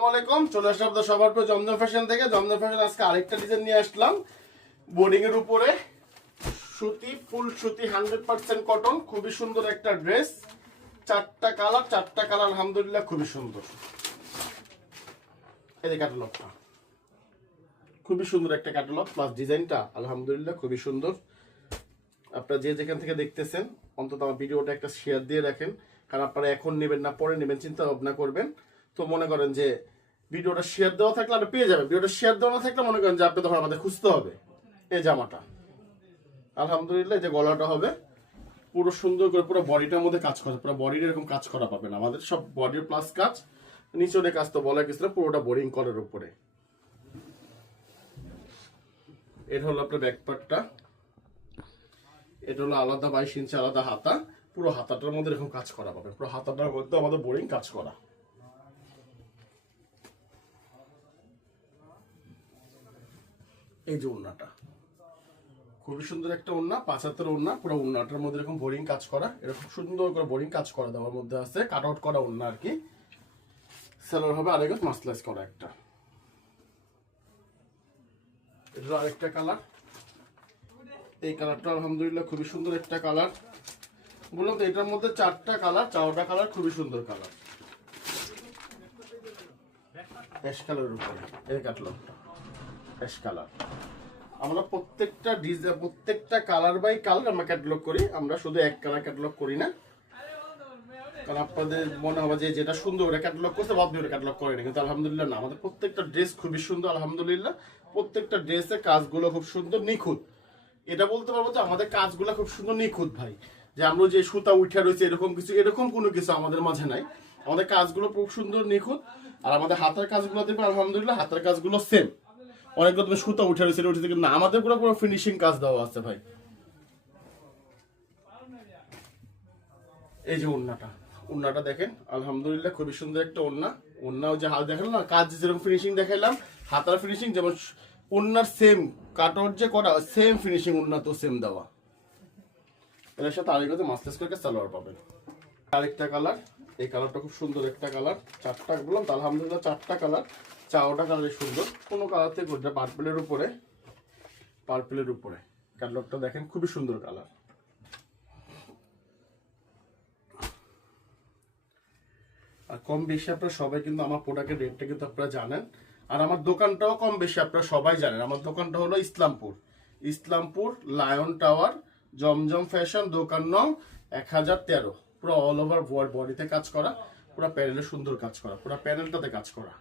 আসসালামাইকুম, চলে আসলাম আপনাদের সবার প্রিয় জমজম ফ্যাশন থেকে। জমজম ফ্যাশন আজকে আরেকটা ডিজাইন নিয়ে আসলাম বোর্ডিং এর উপরে। সুতি, ফুল সুতি, 100% কটন, খুবই সুন্দর একটা ড্রেস। চারটা কালার আলহামদুলিল্লাহ খুবই সুন্দর। এই যে ক্যাটালগটা, খুবই সুন্দর একটা ক্যাটালগ, প্লাস ডিজাইনটা আলহামদুলিল্লাহ খুবই সুন্দর। আপনারা যে যেখান থেকে দেখতেছেন অন্তত আমার ভিডিওটা একটা শেয়ার দিয়ে রাখেন, কারণ আপনারা এখন নেবেন না পরে নেবেন চিন্তা ভাবনা করবেন। তো মনে করেন যে ভিডিওটা শেয়ার দেওয়া থাকলে আপনি পেয়ে যাবেন, ভিডিওটা শেয়ার দেওয়া না থাকলে মনে করেন যে আপনি তখন আমাদের খুঁজতে হবে। এই জামাটা আলহামদুলিল্লাহ, যে গলাটা হবে পুরো সুন্দর করে, পুরো বডিটার মধ্যে কাজ করা, পুরো বডির এরকম কাজ করা পাবেন আমাদের। সব বডির প্লাস কাজ, নিচনে কাজ তো বলা কিছু না, পুরোটা বোরিং করার উপরে। এটা হলো আপনার ব্যাক পার্টটা, এটা হলো আলাদা 22 ইঞ্চি আলাদা হাতা, পুরো হাতাটার মধ্যে এরকম কাজ করা পাবে, পুরো হাতাটার মধ্যে আমাদের বোরিং কাজ করা। এই যে ওড়নাটা, খুবই সুন্দর একটা ওড়না, 5 হাতের ওড়না, পুরো ওড়নাটার মধ্যে এরকম বোরিং কাজ করা, এরকম সুন্দর করে বোরিং কাজ করা দেওয়ার মধ্যে আছে, কাট আউট করা ওড়না আর কি। সেলার হবে আরেক মাসলাইজ করা একটা। এটা আরেকটা কালার, এই কালারটা আলহামদুলিল্লাহ খুবই সুন্দর একটা কালার। বললাম তো এটার মধ্যে 4টা কালার, 4টা কালার খুবই সুন্দর কালার। অ্যাশ কালারের উপরে এই ক্যাটালগটা, অ্যাশ কালার। আমরা প্রত্যেকটা ডিজাইন, প্রত্যেকটা কালার বাই কালার আমরা ক্যাটালগ করি, আমরা শুধু এক কালার ক্যাটালগ করি না। কারণ আপনাদের মনে হবে যে যেটা সুন্দর ওটা ক্যাটালগ করতে বাধ্য ওটা ক্যাটালগ করে না, কিন্তু আলহামদুলিল্লাহ না, আমাদের প্রত্যেকটা ড্রেস খুবই সুন্দর আলহামদুলিল্লাহ। প্রত্যেকটা ড্রেসের কাজগুলো খুব সুন্দর, নিখুঁত। এটা বলতে পারবো যে আমাদের কাজগুলো খুব সুন্দর নিখুঁত ভাই, যে আমরা যে সুতা উঠে রয়েছে এরকম কিছু, এরকম কোনো কিছু আমাদের মাঝে নাই। আমাদের কাজগুলো খুব সুন্দর নিখুঁত। আর আমাদের হাতের কাজগুলো দেখবে আলহামদুলিল্লাহ, হাতের কাজগুলো সেম। অনেকগুলো তুমি সুতা উঠে রয়েছে উঠে থেকে না, আমাদের পুরো পুরো ফিনিশিং কাজ দেওয়া আছে ভাই। এই যে ওড়নাটা, ওড়নাটা দেখেন আলহামদুলিল্লাহ খুবই সুন্দর একটা ওড়না। ওড়নাও যে হাত দেখালাম না, কাজ যেরকম ফিনিশিং দেখাইলাম, হাতার ফিনিশিং যেমন ওড়নার সেম, কাট আউট যে করা সেম ফিনিশিং, ওড়না তো সেম দেওয়া। এর সাথে আরেকটা মাস্টার্স করে সালোয়ার পাবেন। আরেকটা কালার, এই কালারটা খুব সুন্দর একটা কালার। 4টা বললাম তো আলহামদুলিল্লাহ 4টা কালার, 4টা কালারই সুন্দর। কোনো কালার থেকে ওটা পার্পলের উপরে, পার্পলের উপরে ক্যাটালগটা দেখেন খুবই সুন্দর কালার। আর কম বেশি আপনারা সবাই কিন্তু আমার প্রোডাক্টের রেটটা কিন্তু আপনারা জানেন, আর আমার দোকানটাও কম বেশি আপনারা সবাই জানেন। আমার দোকানটা হলো ইসলামপুর, ইসলামপুর লায়ন টাওয়ার, জমজম ফ্যাশন, দোকান নং 1013। পুরো অল ওভার বডিতে কাজ করা, পুরো প্যানেলে সুন্দর কাজ করা, পুরো প্যানেলটাতে কাজ করা।